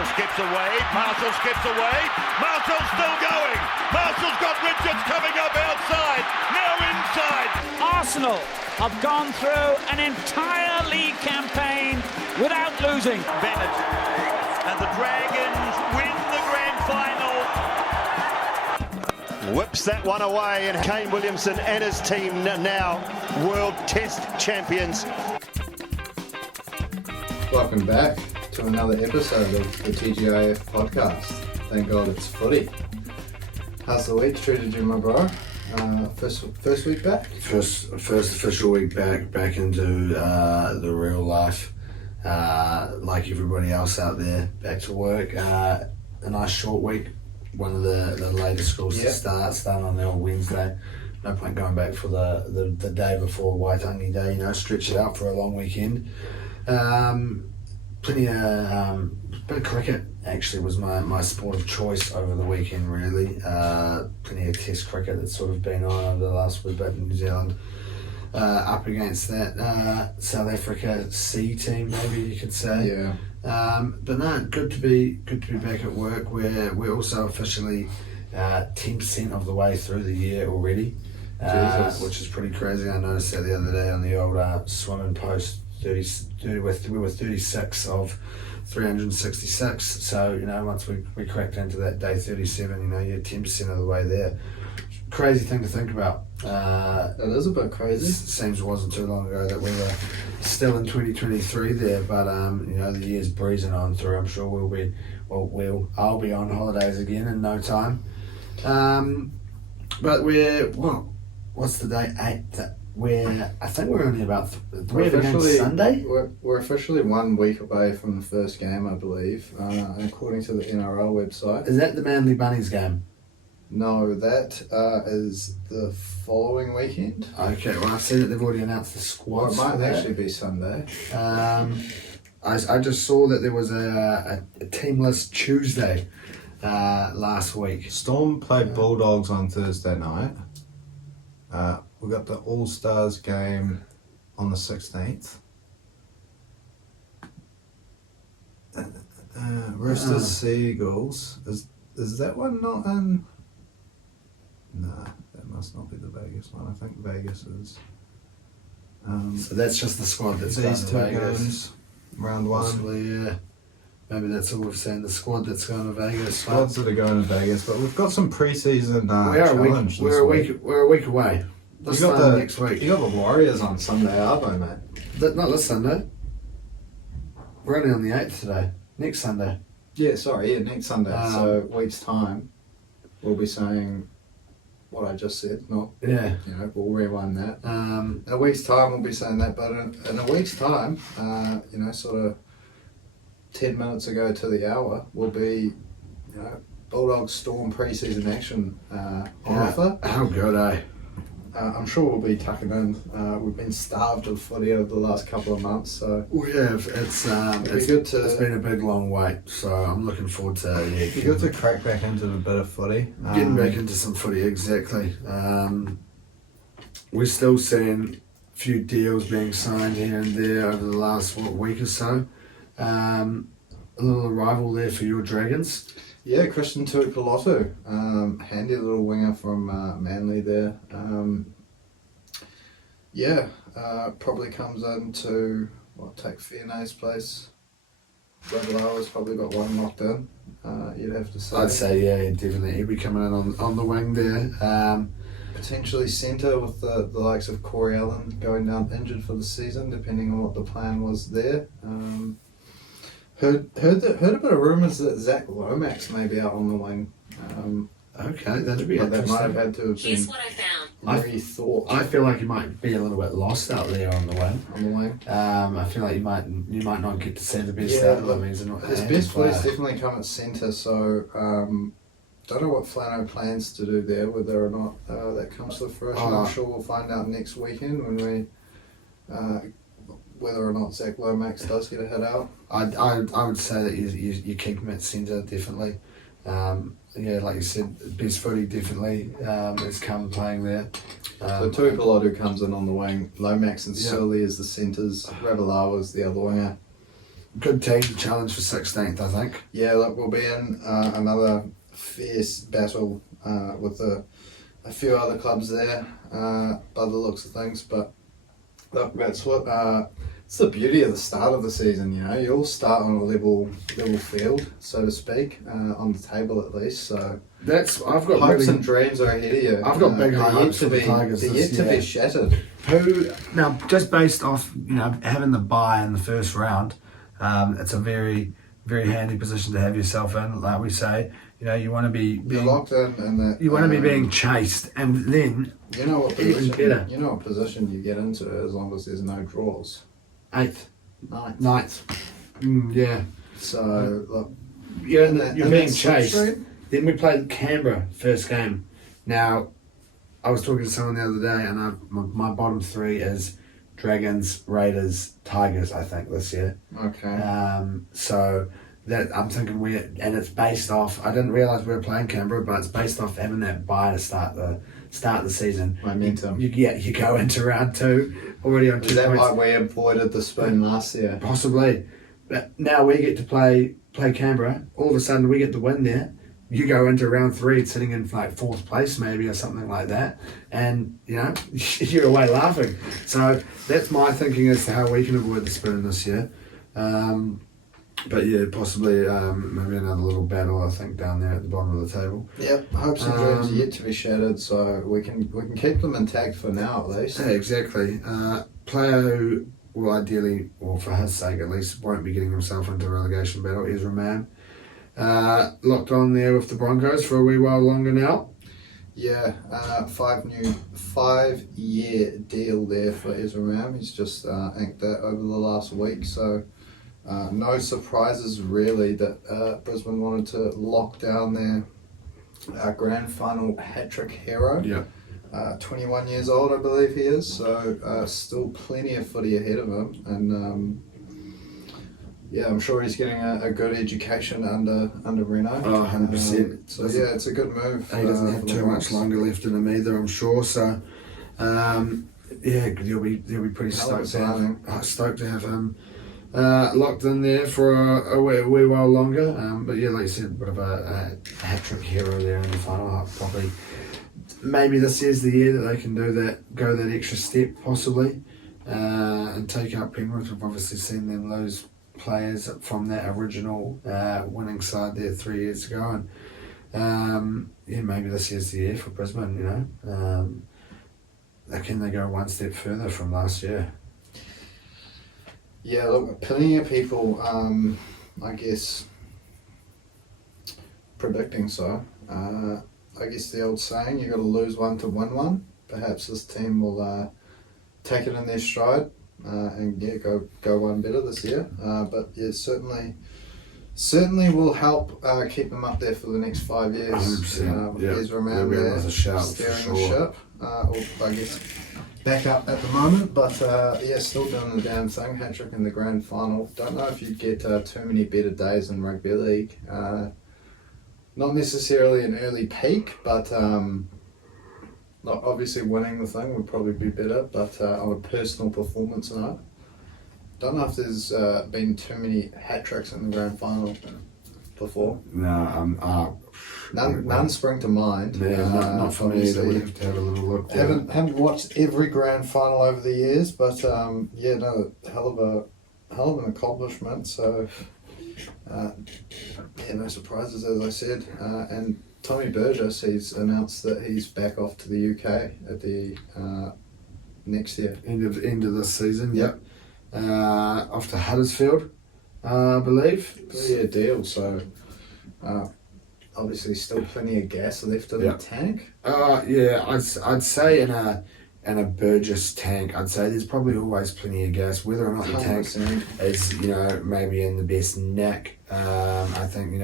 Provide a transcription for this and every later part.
Marshall skips away. Marshall skips away. Marshall's still going. Marshall's got Richards coming up outside. Now inside. Arsenal have gone through an entire league campaign without losing. Bennett and the Dragons win the grand final. Whips that one away, and Kane Williamson and his team now World Test champions. Welcome back to another episode of the TGIF podcast. Thank God it's footy. How's the week treated you, my bro? First week back? First official week back into the real life, like everybody else out there, back to work. A nice short week, one of the latest schools to start on the Wednesday. No point going back for the day before Waitangi Day, stretch it out for a long weekend. Plenty of bit of cricket actually was my sport of choice over the weekend, really. Plenty of test cricket that's sort of been on over the last week back in New Zealand, up against that South Africa C team, maybe you could say. Yeah. But no, good to be back at work. We're also officially 10% of the way through the year already, which is pretty crazy. I noticed that the other day on the old swimming post. We were 36 of 366. So once we cracked into that day 37, you're 10% of the way there. Crazy thing to think about. It is a bit crazy. Seems it wasn't too long ago that we were still in 2023 there, but the year's breezing on through. I'm sure I'll be on holidays again in no time. But what's the date? 8. I think we're only about. We're officially Sunday. We're officially 1 week away from the first game, I believe, according to the NRL website. Is that the Manly Bunnies game? No, that is the following weekend. Okay, well I see that they've already announced the squad. Well, it might actually be Sunday. I just saw that there was a team list Tuesday last week. Storm played Bulldogs on Thursday night. We got the All-Stars game on the 16th. Roosters Seagulls. Is that one not in? Nah, that must not be the Vegas one. I think Vegas is. So that's just the squad that's these two going to Vegas. games, round one. Possibly, yeah. Maybe that's all we've seen. The squad that's going to Vegas. Squads that are going to Vegas, but we've got some pre-season challenge. We're a week away. You got next week. You got the Warriors on Sunday, Arvo, mate. Not this Sunday. We're only on the 8th today. Next Sunday. Next Sunday. So week's time, we'll be saying what I just said. We'll rewind that. In a week's time, we'll be saying that. But in a week's time, sort of 10 minutes ago to the hour, will be, Bulldogs Storm pre-season action offer. How good, eh? I'm sure we'll be tucking in. We've been starved of footy over the last couple of months, so we have. It's been a big long wait, so I'm looking forward to Be good to crack back into a bit of footy. Getting back into some footy, exactly. We're still seeing a few deals being signed here and there over the last week or so. A little arrival there for your Dragons. Yeah, Christian Tuipulotu, handy little winger from Manly there. Probably comes in to take Fionnay's place. Ravalawa's probably got one locked in. You'd have to say. I'd say definitely he'd be coming in on the wing there. Potentially centre with the likes of Corey Allen going down injured for the season, depending on what the plan was there. Heard a bit of rumours that Zach Lomax may be out on the wing. Okay, that'd be interesting. That might have had to have been rethought. I feel like he might be a little bit lost out there on the wing. I feel like you might not get to see the best out of him. His best plays definitely come at centre, so don't know what Flano plans to do there, whether or not that comes to fruition. I'm sure we'll find out next weekend when we whether or not Zach Lomax does get a hit out. I would say that you keep him at centre, definitely. Like you said, best footy definitely has come playing there. So Tuipulotu comes in on the wing, Lomax and Surley as the centres, Ravalawa is the other winger. good team to challenge for 16th, I think. Yeah, look, we'll be in another fierce battle with a few other clubs there by the looks of things. But look, that's what it's the beauty of the start of the season. You know, you all start on a level field, so to speak, on the table at least. So I've got hopes and dreams are ahead of you. I've got big hopes for the Tigers. They're yet to be shattered. Now, just based off having the bye in the first round, it's a very, very handy position to have yourself in. Like we say, you want to be You're locked in, and that you want to be being chased, and then you know what even position, better. You know what position you get into as long as there's no draws. 8th, Ninth. 9th. Yeah. So look, You're that being chased. slipstream. Then we played Canberra first game. Now, I was talking to someone the other day, and my bottom 3 is Dragons, Raiders, Tigers. I think this year. Okay. So that I'm thinking and it's based off. I didn't realise we were playing Canberra, but it's based off having that bye to start the season. Momentum. You go into round 2 already on 2 Is that points. why we avoided the spoon last year? Possibly. But now we get to play Canberra. All of a sudden we get the win there. You go into round 3 sitting in like 4th place maybe or something like that, and you're away laughing. So that's my thinking as to how we can avoid the spoon this year. But yeah, possibly maybe another little battle I think down there at the bottom of the table. Yep, hopes and dreams are yet to be shattered, so we can keep them intact for now at least. Yeah, exactly. Player who will ideally, or for his sake at least, won't be getting himself into a relegation battle, Ezra Mann. Locked on there with the Broncos for a wee while longer now. Yeah, 5-year deal there for Ezra Mann. He's just inked that over the last week, so no surprises really that Brisbane wanted to lock down their grand final hat-trick hero. Yeah. 21 years old, I believe he is, so still plenty of footy ahead of him, and yeah, I'm sure he's getting a good education under Reno. Oh, 100%. So yeah, it's a good move. He doesn't have too much longer left in him either, I'm sure. So yeah, he'll be pretty stoked to have him locked in there for a wee while longer. But yeah, like you said, a bit of a hat-trick hero there in the final. Probably, maybe this year's the year that they can go that extra step possibly, and take out Penrith. We've obviously seen them lose players from that original winning side there 3 years ago, and yeah, maybe this year's the year for Brisbane. Can they go one step further from last year? Yeah, look, plenty of people, I guess, predicting so. I guess the old saying, you got to lose one to win one. Perhaps this team will take it in their stride. And yeah, go one better this year. But yeah, certainly will help keep them up there for the next 5 years. 100%. Yeah. Ezra Mann there a shout steering for the sure. ship. Or I guess back up at the moment, but yeah, still doing the damn thing. Hat-trick in the grand final. Don't know if you'd get too many better days in rugby league. Not necessarily an early peak, but not obviously winning the thing would probably be better, but on a personal performance note, don't know if there's been too many hat-tricks in the grand final before. No, None spring to mind. Yeah, not for me either. We have to have a little look. Haven't watched every grand final over the years, but yeah, no, hell of an accomplishment. So yeah, no surprises as I said. And Tommy Burgess, he's announced that he's back off to the UK at the next year. End of this season. Yep. Off to Huddersfield, I believe. Yeah, deal. So obviously still plenty of gas left in the tank. Yeah, I'd say in a Burgess tank, I'd say there's probably always plenty of gas. Whether or not the tank 100%. is maybe in the best nick, I think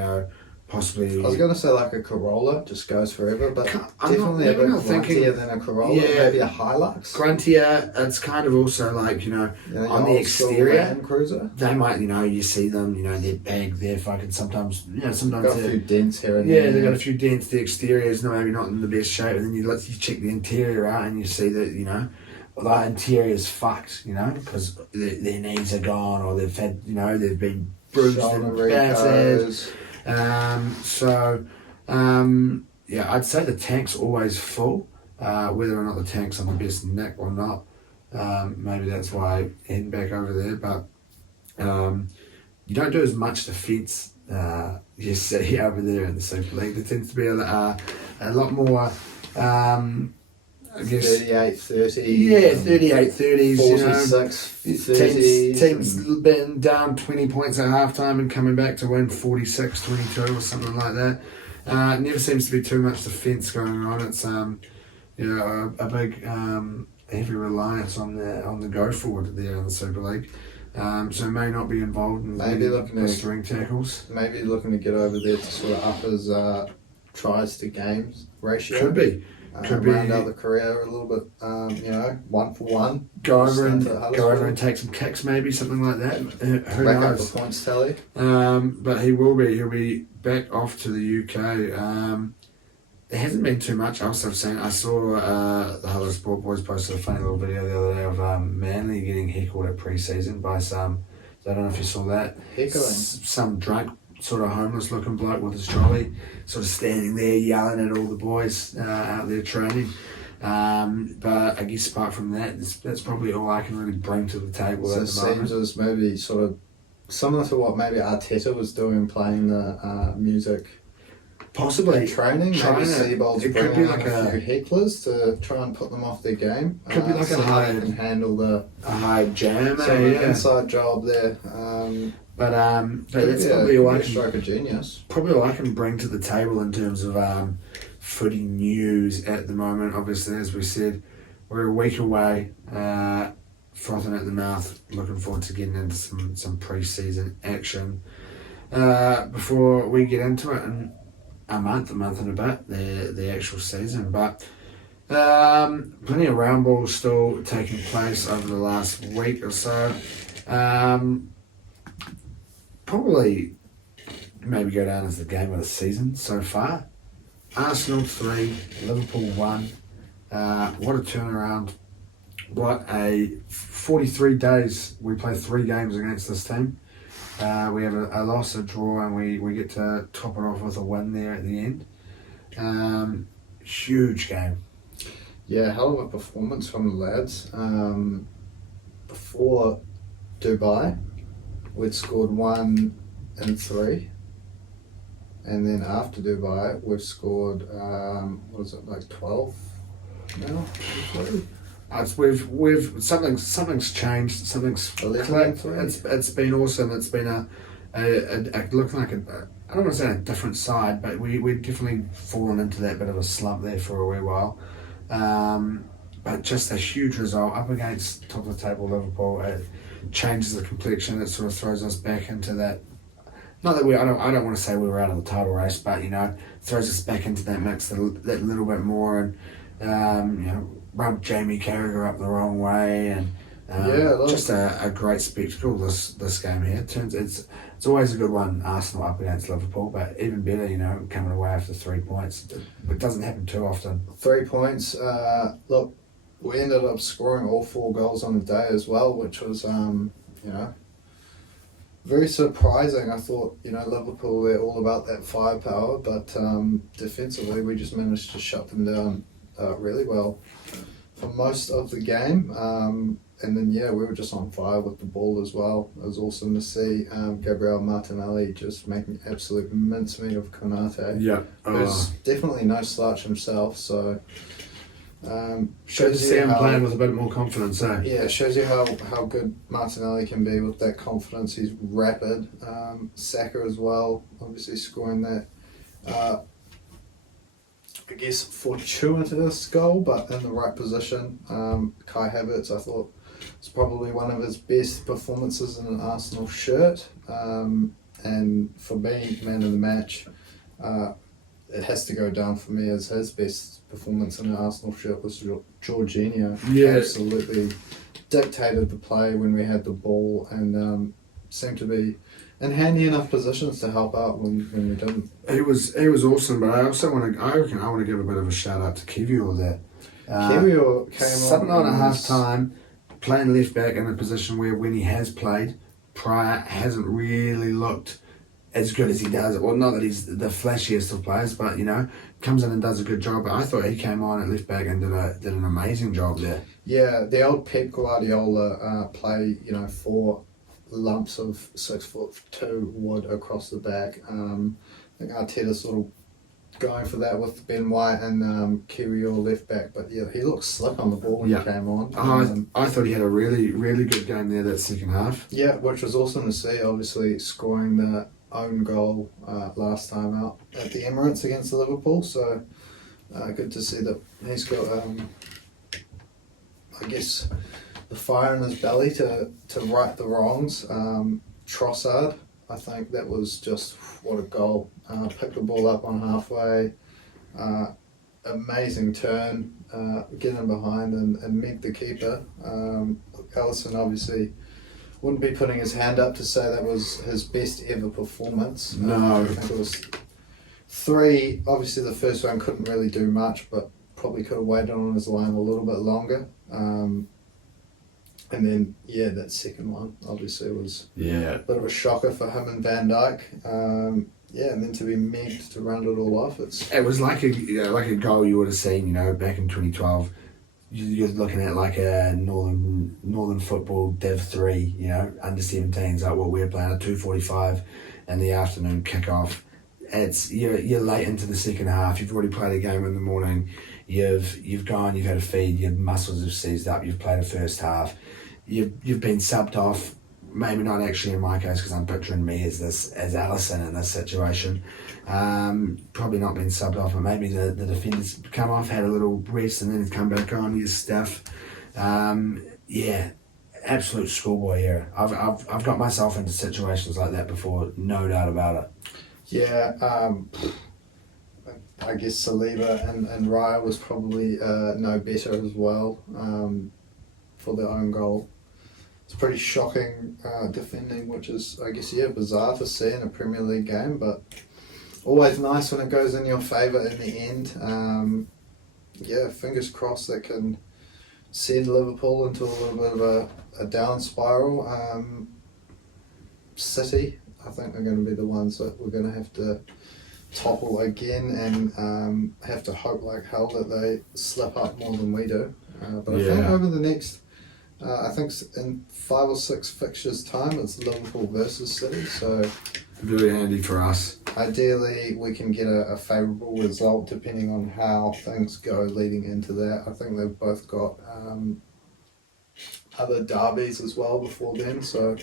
possibly. I was going to say like a Corolla, just goes forever, but I'm definitely a bit not thinking- gruntier than a Corolla, Yeah. maybe a Hilux. Gruntier. It's kind of also like Your on the old school exterior. Land Cruiser. They might, you see them, they're big, they're fucking sometimes, sometimes Got a they're, few dents here and yeah, there. they've got a few dents. The exterior is maybe not in the best shape, and then you check the interior out and you see that, the interior's fucked, you know, because their knees are gone, or they've had, you know, they've been bruised and battered. Yeah, I'd say the tank's always full, whether or not the tank's on the best nick or not. Maybe that's why heading back over there, but you don't do as much defence you see over there in the Super League. There tends to be a lot more, I guess, 38-30. Yeah, 38-30s. 46-30. Teams been down 20 points at halftime and coming back to win 46-22 or something like that. It never seems to be too much defence going on. It's a big heavy reliance on the go forward there in the Super League. So may not be involved in the string tackles. Maybe looking to get over there to sort of up his tries to games ratio. Could be. Round out the career a little bit, 1-for-1. Go over and take some kicks, maybe something like that. Who Back knows? up the points tally. But he'll be back off to the UK. There hasn't been too much else I've seen. I saw the Hello Sport Boys posted a funny little video the other day of Manly getting heckled at pre-season by some. I don't know if you saw that. Heckling. Some drunk, sort of homeless looking bloke with his trolley, sort of standing there yelling at all the boys out there training. But I guess apart from that, that's probably all I can really bring to the table at the moment. It seems as maybe sort of similar to what maybe Arteta was doing, playing the music. Possibly Training. Maybe Seabold's bringing like a few hecklers to try and put them off their game. Could be like so a high can handle a high jam. Inside job there. But that's probably all I can. Stroke of genius. Probably all I can bring to the table in terms of footy news at the moment. Obviously, as we said, we're a week away, frothing at the mouth, looking forward to getting into some pre-season action before we get into it in a month and a bit, the actual season. But plenty of round balls still taking place over the last week or so. Probably maybe go down as the game of the season so far. Arsenal 3, Liverpool 1. What a turnaround. What a 43 days. We play 3 games against this team. We have a loss, a draw, and we get to top it off with a win there at the end. Huge game. Yeah, hell of a performance from the lads. Before Dubai, we'd scored 1 and 3. And then after Dubai, we've scored, 12 now? We've something's changed. Something's clicked. It's been awesome. It's been a looking like I don't want to say a different side, but we've definitely fallen into that bit of a slump there for a wee while. But just a huge result up against top of the table Liverpool. It changes the complexion. It sort of throws us back into that. Not that I don't want to say we were out of the title race, but throws us back into that mix that little bit more, and rubbed Jamie Carragher up the wrong way, and just a great spectacle this game here. It's always a good one, Arsenal up against Liverpool, but even better, coming away after 3 points. It doesn't happen too often. 3 points. Look, we ended up scoring all 4 goals on the day as well, which was very surprising. I thought Liverpool were all about that firepower, but defensively we just managed to shut them down really well for most of the game. And then we were just on fire with the ball as well. It was awesome to see Gabriel Martinelli just making absolute mincemeat of Konate. Yeah, who's definitely no slouch himself. So shows you him playing with a bit more confidence. Yeah, it shows you how good Martinelli can be with that confidence. He's rapid. Saka as well, obviously scoring that. I guess fortuitous goal, but in the right position. Kai Havertz, I thought, was probably one of his best performances in an Arsenal shirt. And for me, man of the match, it has to go down for me as his best performance in an Arsenal shirt was Jorginho. Yeah. Absolutely dictated the play when we had the ball, and seemed to be in handy enough positions to help out when we didn't. He was awesome, but I also want to give a bit of a shout out to Kiwior there. Kirill came something on at and half was- time, playing left back in a position where when he has played prior hasn't really looked as good as he does. Well, not that he's the flashiest of players, but comes in and does a good job. But I thought he came on at left back and did an amazing job there. Yeah, the old Pep Guardiola play, 4 lumps of 6'2" wood across the back. I think Arteta's sort of going for that with Ben White and Kirill left back, but yeah, he looked slick on the ball when he came on. I thought he had a really, really good game there that second half. Yeah, which was awesome to see. Obviously, scoring the own goal last time out at the Emirates against Liverpool. So good to see that he's got, I guess, the fire in his belly to right the wrongs. Trossard, I think that was just what a goal. Pick the ball up on halfway, amazing turn, get in behind and meet the keeper. Alisson obviously wouldn't be putting his hand up to say that was his best ever performance. No. I think it was 3. Obviously the first one couldn't really do much, but probably could have waited on his line a little bit longer. And then, that second one obviously was a bit of a shocker for him and Van Dijk. And then to be meant to round it all off, it was like a goal you would have seen, back in 2012. You're looking at like a Northern Football Div 3, under 17s, like what we're playing at 2:45 in the afternoon kickoff. It's you're late into the second half. You've already played a game in the morning. You've gone. You've had a feed. Your muscles have seized up. You've played a first half. You've been subbed off. Maybe not actually in my case, because I'm picturing me as Alisson in this situation. Probably not been subbed off, but maybe the defenders come off, had a little rest, and then come back on your stuff. Absolute schoolboy era. I've got myself into situations like that before, no doubt about it. Yeah, I guess Saliba and Raya was probably no better as well for their own goal. It's pretty shocking defending, which is, I guess, bizarre to see in a Premier League game, but always nice when it goes in your favour in the end. Fingers crossed that can send Liverpool into a little bit of a down spiral. City, I think, are going to be the ones that we're going to have to topple again and have to hope like hell that they slip up more than we do. But I think over the next... I think in 5 or 6 fixtures time, it's Liverpool versus City, so very handy for us. Ideally, we can get a favourable result depending on how things go leading into that. I think they've both got other derbies as well before then, so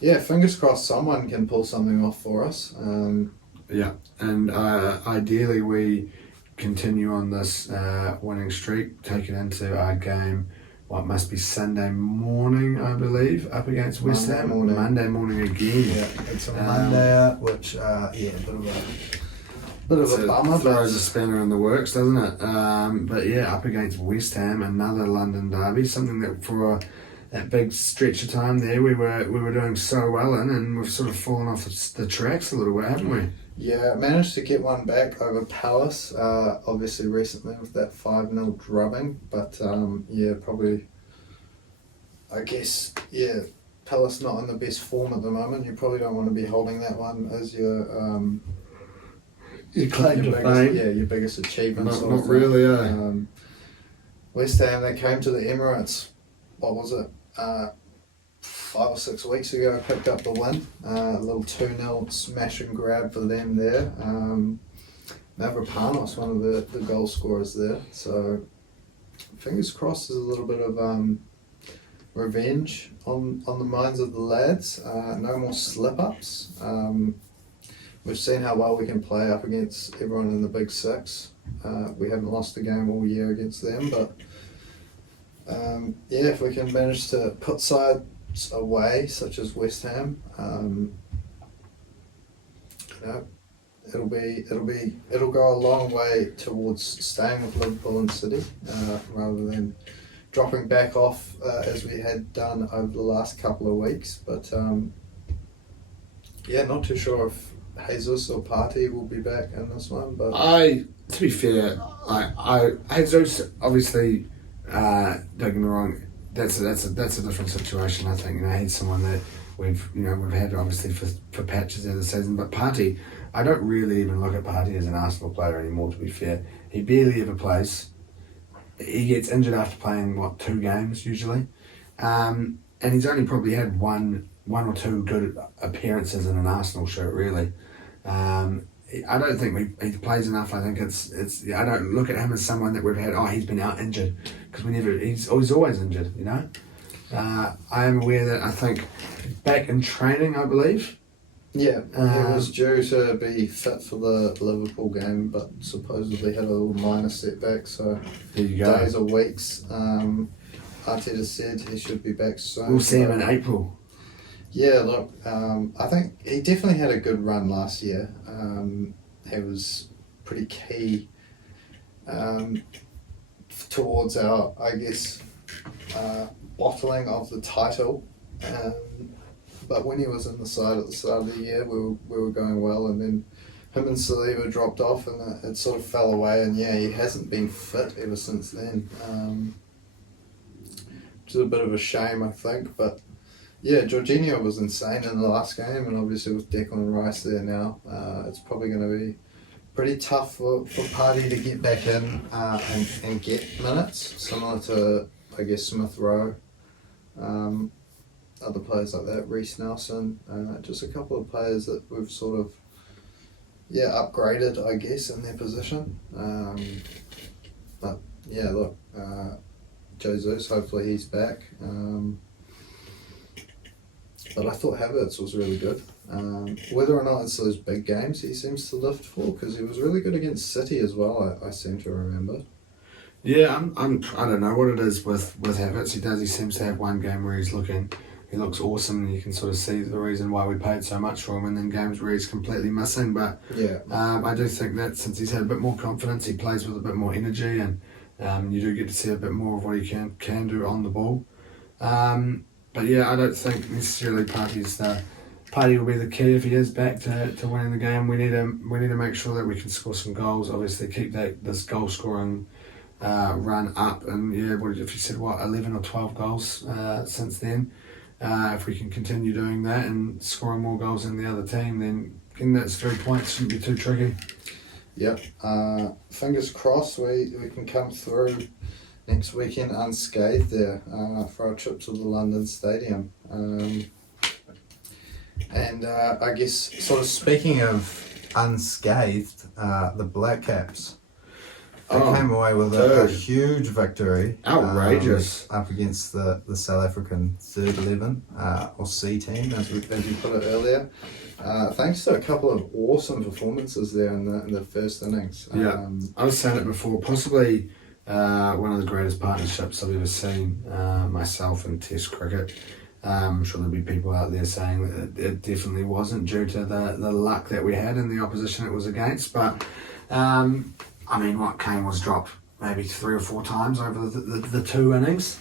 fingers crossed someone can pull something off for us. And ideally we continue on this winning streak, take it into our game. What must be Sunday morning, I believe, up against West Ham. Monday morning again. Yeah, it's a Monday out, which a bit of a bummer. Throws a spanner in the works, doesn't it? Up against West Ham, another London derby, something that for that big stretch of time there we were doing so well in, and we've sort of fallen off the tracks a little bit, haven't we? Yeah, managed to get one back over Palace, obviously recently with that 5-0 drubbing, but probably, I guess, Palace not in the best form at the moment. You probably don't want to be holding that one as your claim to fame. Your biggest achievement. Not really, West Ham, they came to the Emirates, what was it, 5 or 6 weeks ago, picked up the win. A little 2-0 smash and grab for them there. Mavropanos, one of the goal scorers there. So fingers crossed there's a little bit of revenge on the minds of the lads. No more slip-ups. We've seen how well we can play up against everyone in the Big Six. We haven't lost a game all year against them, but if we can manage to put sides away, such as West Ham, it'll go a long way towards staying with Liverpool and City, rather than dropping back off as we had done over the last couple of weeks. But not too sure if Jesus or Partey will be back in this one. But I to be fair, Jesus obviously, don't get me wrong, that's a different situation. I think he's someone that we've had obviously for patches of the season. But Partey, I don't really even look at Partey as an Arsenal player anymore. To be fair, he barely ever plays. He gets injured after playing 2 games usually, and he's only probably had one or two good appearances in an Arsenal shirt really. I don't think he plays enough. I think it's. I don't look at him as someone that we've had. Oh, he's been out injured because he's always injured. I am aware that I think back in training, I believe. Yeah, he was due to be fit for the Liverpool game, but supposedly had a little minor setback. So there you go. Days or weeks. Arteta said he should be back soon. We'll see him in April. Yeah, look, I think he definitely had a good run last year. He was pretty key towards our, I guess, bottling of the title. But when he was in the side at the start of the year, we were going well, and then him and Saliba dropped off, and it sort of fell away. And yeah, he hasn't been fit ever since then, which is a bit of a shame, I think. But yeah, Jorginho was insane in the last game, and obviously with Declan Rice there now, it's probably going to be pretty tough for Partey to get back in and get minutes, similar to, I guess, Smith Rowe, other players like that, Reece Nelson, just a couple of players that we've sort of, upgraded, I guess, in their position. But yeah, look, Jesus, hopefully he's back. But I thought Havertz was really good. Whether or not it's those big games he seems to lift for, because he was really good against City as well, I seem to remember. Yeah, I don't know what it is with Havertz. He seems to have one game where he looks awesome, and you can sort of see the reason why we paid so much for him, and then games where he's completely missing. But yeah, I do think that since he's had a bit more confidence, he plays with a bit more energy, and you do get to see a bit more of what he can do on the ball. But yeah, I don't think necessarily Partey will be the key if he is back to winning the game. We need to make sure that we can score some goals. Obviously, keep this goal scoring run up. And yeah, if you said 11 or 12 goals since then, if we can continue doing that and scoring more goals than the other team, then getting that 3 points shouldn't be too tricky. Yep. Fingers crossed we can come through next weekend unscathed there for our trip to the London Stadium. And I guess, sort of Speaking of unscathed, the Black Caps. They came away with a huge victory. Outrageous. Up against the South African third 11, or C team, as you put it earlier. Thanks to a couple of awesome performances there in the first innings. Yeah, I was saying it before, possibly one of the greatest partnerships I've ever seen, myself in Test cricket. I'm sure there'll be people out there saying that it definitely wasn't due to the luck that we had and the opposition it was against. But, Kane was dropped maybe 3 or 4 times over the 2 innings.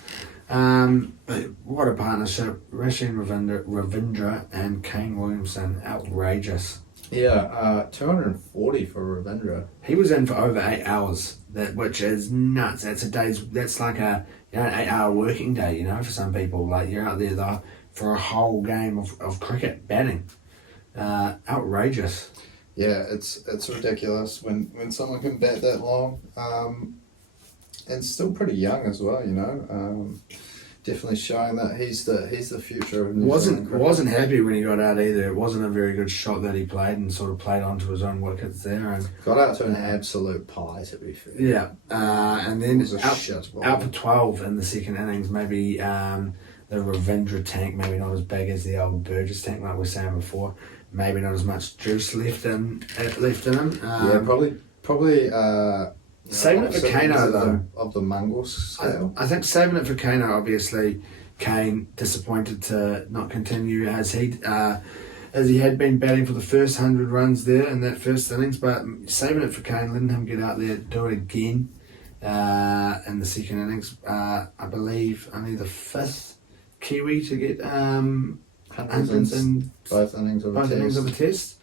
But what a partnership. Rasheen Ravindra and Kane Williamson, outrageous. Yeah, 240 for Ravindra. He was in for over 8 hours, which is nuts. That's like an 8-hour working day, for some people. Like, you're out there for a whole game of cricket batting. Outrageous. Yeah, it's ridiculous when someone can bat that long, and still pretty young as well. Definitely showing that he's the future of New Zealand cricket. Wasn't happy when he got out either. It wasn't a very good shot that he played, and sort of played onto his own wickets there, and got out to an absolute pie, to be fair. Yeah, and then out for 12 in the second innings. Maybe the Ravindra tank, maybe not as big as the old Burgess tank, like we were saying before. Maybe not as much juice left in him. Yeah, probably. Saving it for Kano though. Of the Mongols scale. I think saving it for Kano, obviously. Kane disappointed to not continue as he had been batting for the first 100 runs there in that first innings, but saving it for Kane, letting him get out there, do it again in the second innings. I believe only the 5th Kiwi to get hundreds in both innings of a test.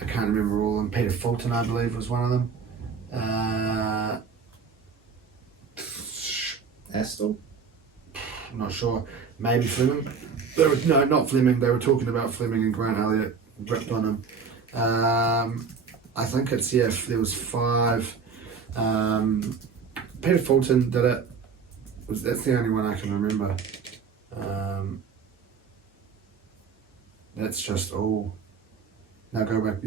I can't remember all of them. Peter Fulton, I believe, was one of them. Astle. I'm not sure. Maybe Fleming. No, not Fleming. They were talking about Fleming and Grant Elliott ripped on him. I think it's, there was 5. Peter Fulton did it. That's the only one I can remember. That's just all. Now go back,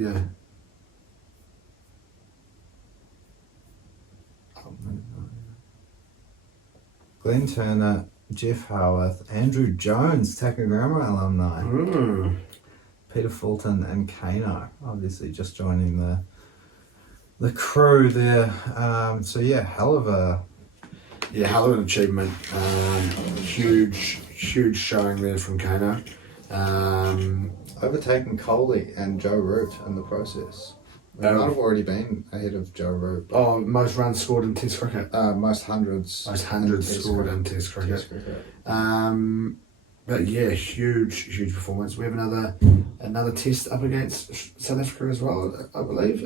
Glenn Turner, Jeff Howarth, Andrew Jones, Takagama alumni. Peter Fulton and Kano, obviously just joining the crew there. Hell of an achievement. Huge showing there from Kano. Overtaking Coley and Joe Root in the process. They might have already been ahead of Joe Root. Oh, most runs scored in Test cricket. Most hundreds. Scored in Test cricket. But yeah, huge performance. We have another test up against South Africa as well, I believe.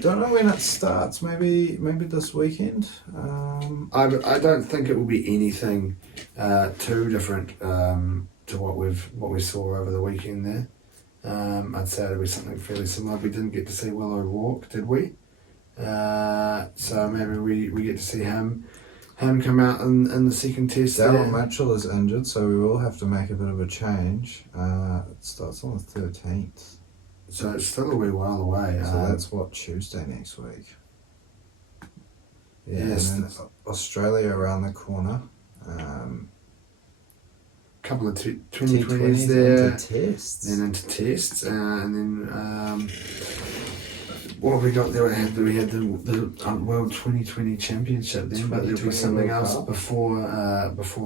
Don't know when it starts. Maybe this weekend. I don't think it will be anything too different to what we saw over the weekend there. I'd say it'll be something fairly similar. We didn't get to see Willow walk, did we? So maybe we get to see him come out in the second test. Daryl Mitchell is injured, so we will have to make a bit of a change. It starts on the 13th. So it's still a wee while away. So that's Tuesday next week. Yes. And then Australia around the corner. Couple of 2020s there. Into tests. Then into tests. And then what have we got there? We had the World 2020 Championship then, but there'll be something else before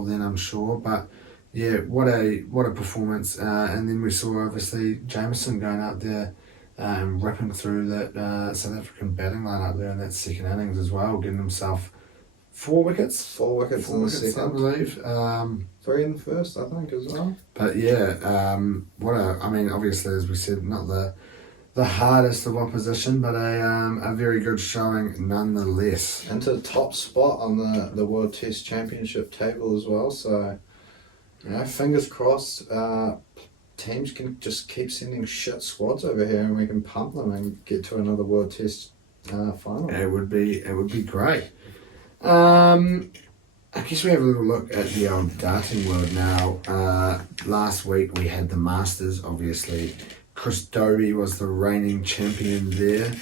then, I'm sure. But yeah, what a performance! And then we saw obviously Jameson going out there and ripping through that South African batting line up there in that second innings as well, getting himself 4 wickets. 4 wickets in the second, I believe. 3 in the first, I think, as well. But yeah, obviously, as we said, not the hardest of opposition, but a very good showing nonetheless. Into the top spot on the World Test Championship table as well. So, fingers crossed, teams can just keep sending shit squads over here and we can pump them and get to another World Test final. It would be great. I guess we have a little look at the old darting world now. Last week we had the Masters, obviously. Chris Dobie was the reigning champion there.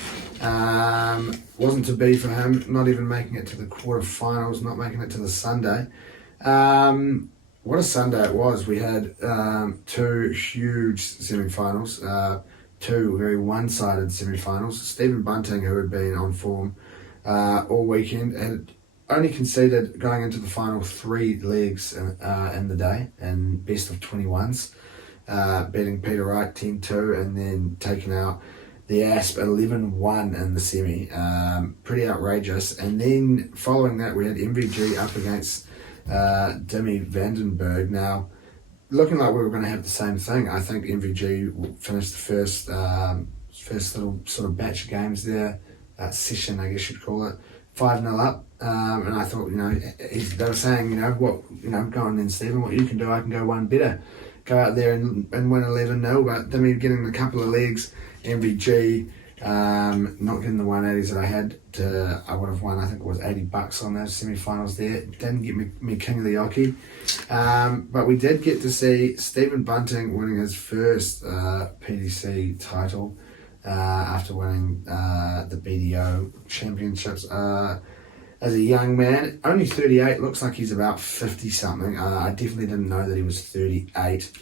Wasn't to be for him, not even making it to the quarterfinals, not making it to the Sunday. What a Sunday it was. We had 2 huge semi-finals, 2 very one-sided semi-finals. Stephen Bunting, who had been on form all weekend, had only conceded going into the final 3 legs in the day and best of 21s. Beating Peter Wright 10-2 and then taking out the Asp 11-1 in the semi. Pretty outrageous. And then following that we had MVG up against Dimi Vandenberg. Now, looking like we were going to have the same thing. I think MVG finished the first little sort of batch of games there, session I guess you'd call it, 5-0 up. And I thought, they were saying, go on then Stephen, what you can do, I can go one better. Go out there and win 11-0, but Dimi getting a couple of legs, MVG not getting the 180s that I had. I would have won, I think it was $80 on those semi-finals there. Didn't get me King of the Oki. But we did get to see Stephen Bunting winning his first PDC title after winning the BDO championships. As a young man, only 38, looks like he's about 50 something. I definitely didn't know that he was 38.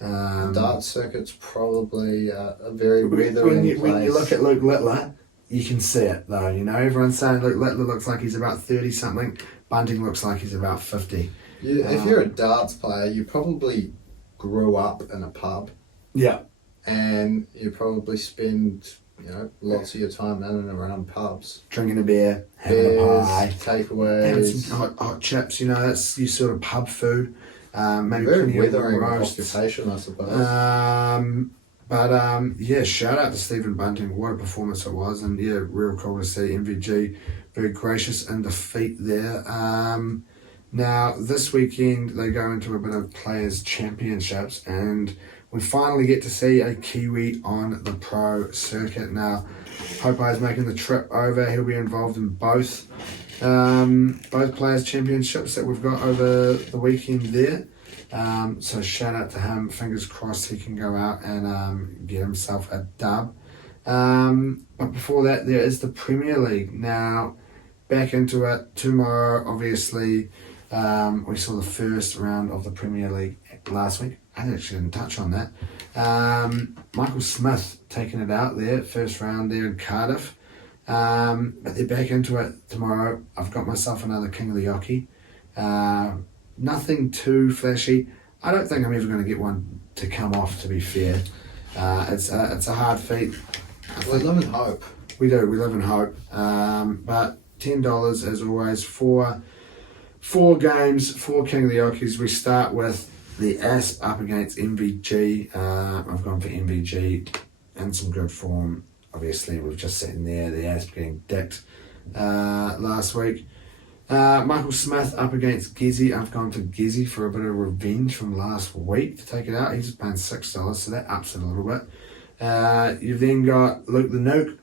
Dart circuit's probably a very withering place. When you look at Luke Littler, you can see it though. Everyone's saying Luke Littler looks like he's about 30 something. Bunting looks like he's about 50. Yeah, if you're a darts player, you probably grew up in a pub. Yeah. And you probably spend lots of your time in and around pubs. Drinking a beer, having a pie, takeaways. Having some hot chips, that's your sort of pub food. Maybe very withering occupation, I suppose. Yeah, shout out to Stephen Bunting. What a performance it was, and yeah, real cool to see MVG very gracious in defeat there. Now this weekend they go into a bit of Players Championships, and we finally get to see a Kiwi on the pro circuit. Now, Popeye's making the trip over. He'll be involved in both Players Championships that we've got over the weekend there. So shout out to him. Fingers crossed he can go out and get himself a dub. But before that, there is the Premier League. Now, back into it tomorrow. Obviously, we saw the first round of the Premier League last week. I actually didn't touch on that. Michael Smith taking it out there, first round there in Cardiff. But they're back into it tomorrow. I've got myself another King of the Yoki. Nothing too flashy. I don't think I'm ever going to get one to come off, to be fair. It's a hard feat. We live in hope. We do, we live in hope. But $10 as always for 4 games, 4 King of the Yokis. We start with the Asp up against MVG. I've gone for MVG in some good form. Obviously, we've just seen there the Asp getting dicked last week. Michael Smith up against Gizzy. I've gone to Gizzy for a bit of revenge from last week to take it out. He's paying $6, so that ups it a little bit. You've then got Luke the Nuke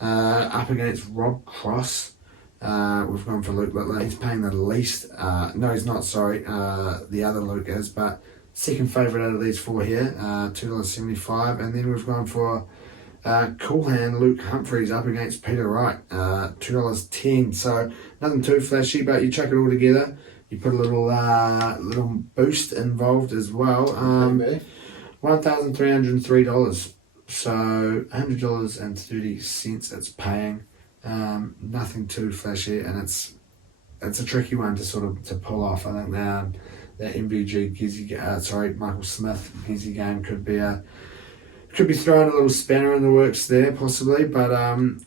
up against Rob Cross. We've gone for Luke Littler. He's paying the least. No, he's not, sorry. The other Luke is, but second favourite out of these 4 here, $2.75. And then we've gone for Cool Hand Luke Humphreys up against Peter Wright, $2.10. So nothing too flashy, but you chuck it all together. You put a little boost involved as well. $1,303. So $100.30 it's paying. Nothing too flashy, and it's a tricky one to pull off. I think that MVG Gizzy, Michael Smith Gizzy game could be throwing a little spanner in the works there possibly, but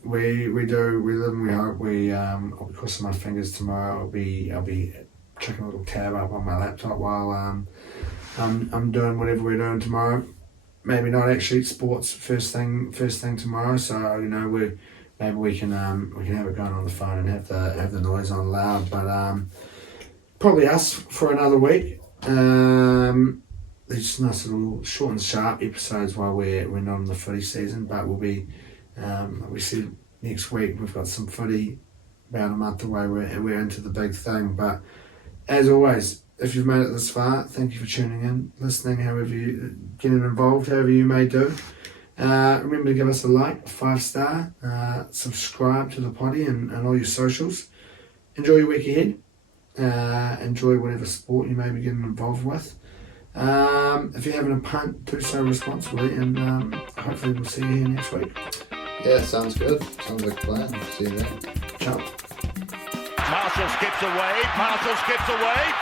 we live and we hope. I'll be crossing my fingers tomorrow. I'll be checking a little tab up on my laptop while I'm doing whatever we're doing tomorrow. Maybe not actually sports first thing tomorrow. So maybe we can have it going on the phone and have the noise on loud. But probably us for another week. These nice little short and sharp episodes while we're not in the footy season. But we'll be like we said, next week we've got some footy about a month away. We're into the big thing. But as always, if you've made it this far, thank you for tuning in, listening, however you getting involved, however you may do. Remember to give us a like, 5-star, subscribe to the potty and all your socials. Enjoy your week ahead. Enjoy whatever sport you may be getting involved with. If you're having a punt, do so responsibly, and hopefully we'll see you here next week. Yeah, sounds good. Sounds like a plan. See you then. Ciao. Marshall skips away. Marshall's still going.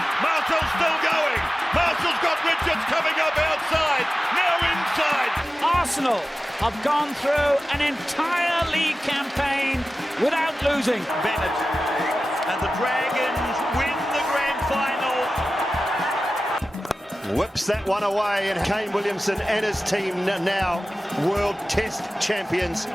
Marshall's got Richards coming up outside. Now inside. Arsenal have gone through an entire league campaign without losing. Bennett and the Dragons win the grand final. Whips that one away, and Kane Williamson and his team now World Test champions.